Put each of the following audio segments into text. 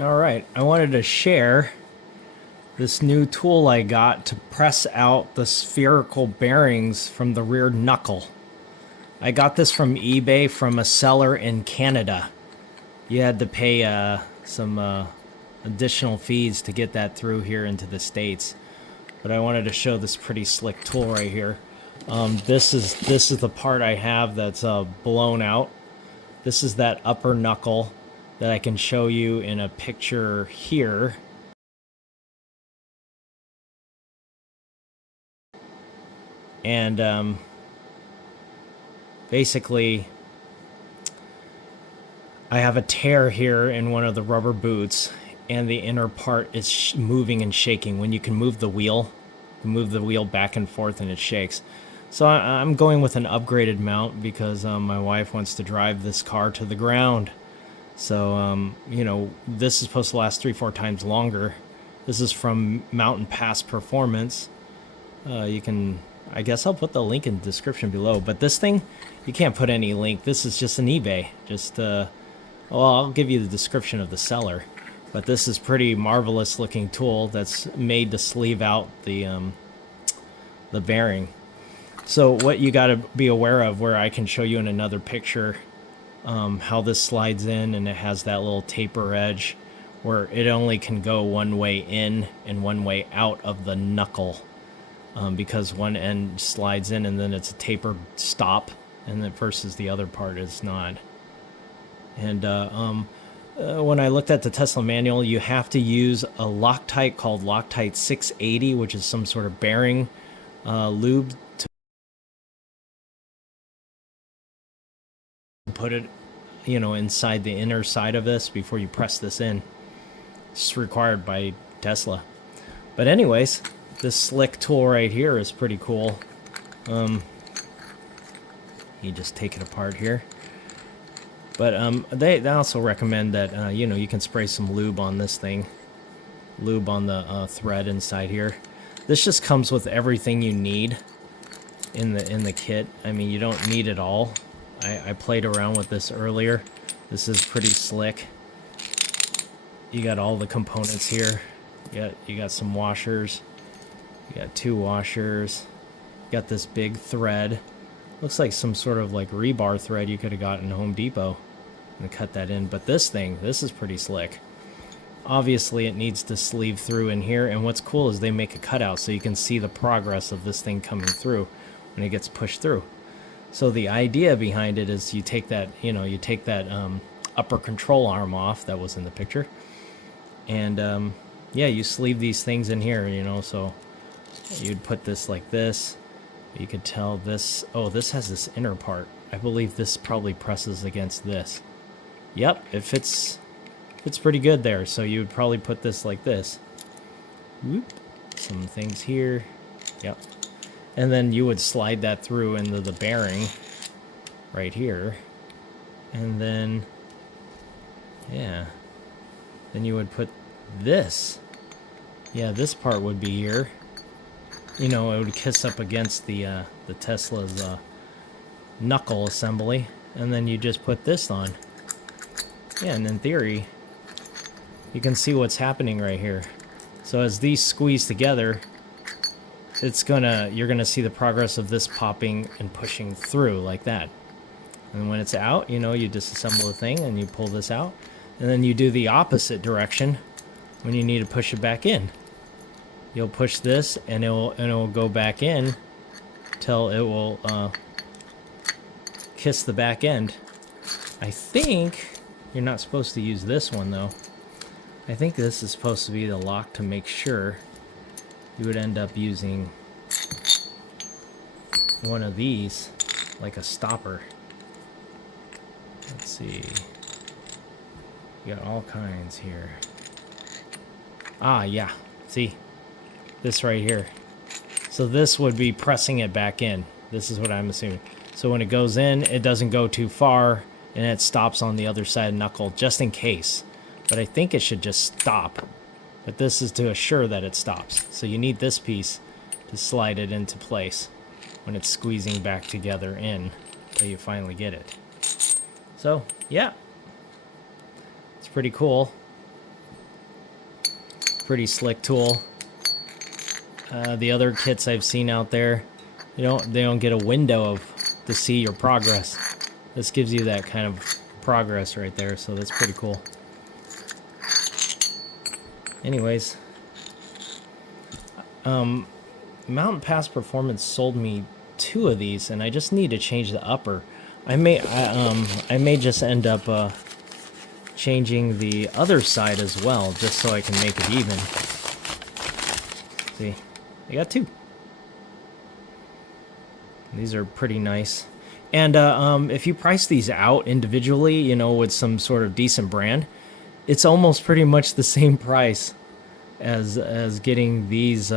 All right, I wanted to share this new tool I got to press out the spherical bearings from the rear knuckle. I got this from eBay from a seller in Canada. You had to pay some additional fees to get that through here into the States. But I wanted to show this pretty slick tool right here. This is the part I have that's blown out. This is that upper knuckle that I can show you in a picture here. And basically, I have a tear here in one of the rubber boots, and the inner part is moving and shaking. When you can move the wheel, back and forth and it shakes. So I'm going with an upgraded mount because my wife wants to drive this car to the ground. So, you know, this is supposed to last 3-4 times longer. This is from Mountain Pass Performance. You can, I guess I'll put the link in the description below. But this thing, you can't put any link. This is just an eBay. Well, I'll give you the description of the seller. But this is pretty marvelous looking tool that's made to sleeve out the bearing. So what you got to be aware of, where I can show you in another picture, how this slides in, and it has that little taper edge where it only can go one way in and one way out of the knuckle, because one end slides in and then it's a tapered stop, and then versus the other part is not. And when I looked at the Tesla manual, you have to use a Loctite called Loctite 680, which is some sort of bearing lube to put it, you know, inside the inner side of this before you press this in. It's required by Tesla. But anyways, this slick tool right here is pretty cool. You just take it apart here. But they also recommend that you know, you can spray some lube on this thing, lube on the thread inside here. This just comes with everything you need in the kit. I mean, you don't need it all. I played around with this earlier. This is pretty slick. You got all the components here. You got some washers. You got 2 washers. You got this big thread. Looks like some sort of like rebar thread you could have gotten at Home Depot and cut that in. But this is pretty slick. Obviously, it needs to sleeve through in here. And what's cool is they make a cutout so you can see the progress of this thing coming through when it gets pushed through. So the idea behind it is you take that, upper control arm off that was in the picture. And yeah, you sleeve these things in here, you know, so you'd put this like this. You could tell this, oh, this has this inner part. I believe this probably presses against this. Yep, it fits pretty good there. So you would probably put this like this. Whoop. Some things here. Yep. And then you would slide that through into the bearing right here. And then, yeah. Then you would put this. Yeah, this part would be here. You know, it would kiss up against the Tesla's knuckle assembly. And then you just put this on. Yeah, and in theory, you can see what's happening right here. So as these squeeze together, you're gonna see the progress of this popping and pushing through like that. And when it's out, you know, you disassemble the thing and you pull this out, and then you do the opposite direction when you need to push it back in. You'll push this and it will go back in till it will kiss the back end. I think you're not supposed to use this one though. I think this is supposed to be the lock to make sure. You would end up using one of these, like a stopper. Let's see. You got all kinds here. Ah, yeah. See? This right here. So this would be pressing it back in. This is what I'm assuming. So when it goes in, it doesn't go too far, and it stops on the other side of the knuckle, just in case. But I think it should just stop. But this is to assure that it stops. So you need this piece to slide it into place when it's squeezing back together in until you finally get it. So, yeah. It's pretty cool. Pretty slick tool. The other kits I've seen out there, they don't get a window to see your progress. This gives you that kind of progress right there, so that's pretty cool. Anyways, Mountain Pass Performance sold me 2 of these, and I just need to change the upper. I may just end up changing the other side as well, just so I can make it even. See, I got 2. These are pretty nice. And if you price these out individually, with some sort of decent brand, it's almost pretty much the same price as getting these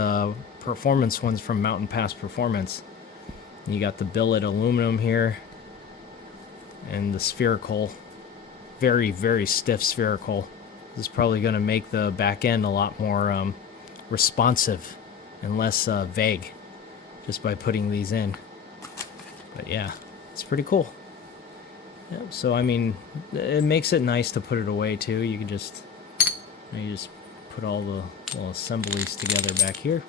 performance ones from Mountain Pass Performance. You got the billet aluminum here, and the spherical, very, very stiff spherical. This is probably going to make the back end a lot more responsive and less vague just by putting these in. But yeah, it's pretty cool. Yep, so I mean, it makes it nice to put it away too. You can just put all the little assemblies together back here.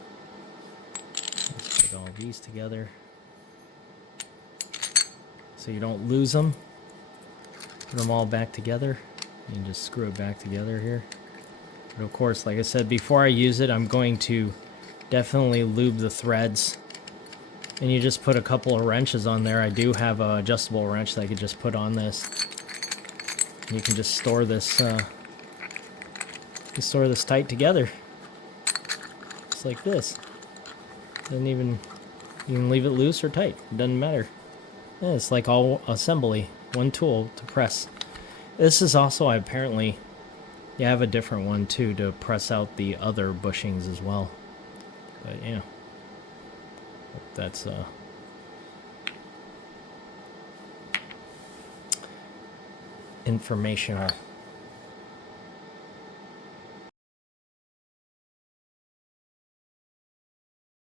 Let's put all these together so you don't lose them. Put them all back together. You can just screw it back together here. But of course, like I said, before I use it, I'm going to definitely lube the threads. And you just put a couple of wrenches on there. I do have an adjustable wrench that I could just put on this. And you can just store this tight together. Just like this. Doesn't even, you can leave it loose or tight. It doesn't matter. Yeah, it's like all assembly. One tool to press. This is also, apparently, you have a different one too to press out the other bushings as well. But yeah. That's informational.